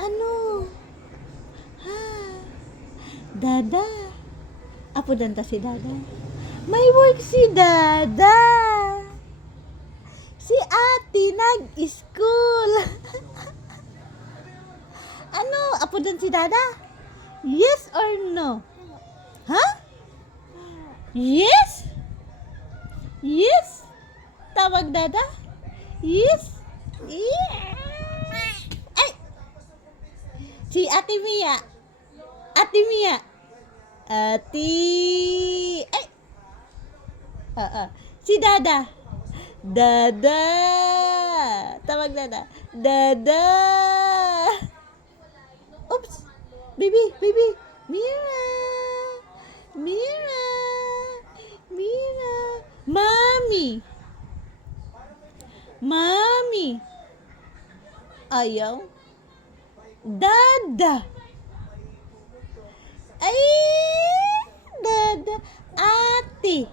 Ano? Ha? Dada. Apo danta si Dada. May work si Dada. Si ate nag-school. Ano? Apo dan si Dada? Yes or no? Ha? Yes? Yes? Tawag Dada? Yes? Yes. Ay! Si Ate Mia. Ate Mia. Ate. Ay! Si Dada. Dada. Tawag Dada. Dada. Oops. Baby. Mira. Mira. Mira. Mami. Mami. Ayaw. Dada. Ay, Dada. Ate.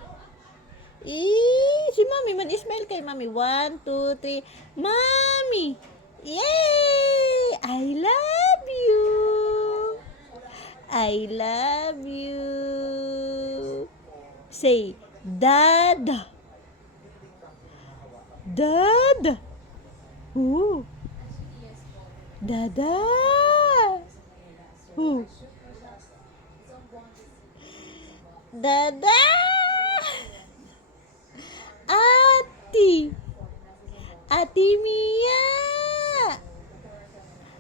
Si Mami man smile kay Mami. 1, 2, 3. Mami. Yay! I love you. I love you. Say, Dada. Dada. Ooh. Dada. Ooh. Dada. Ati. Ati Mia.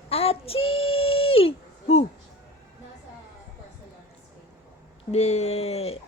Achi. Bleh.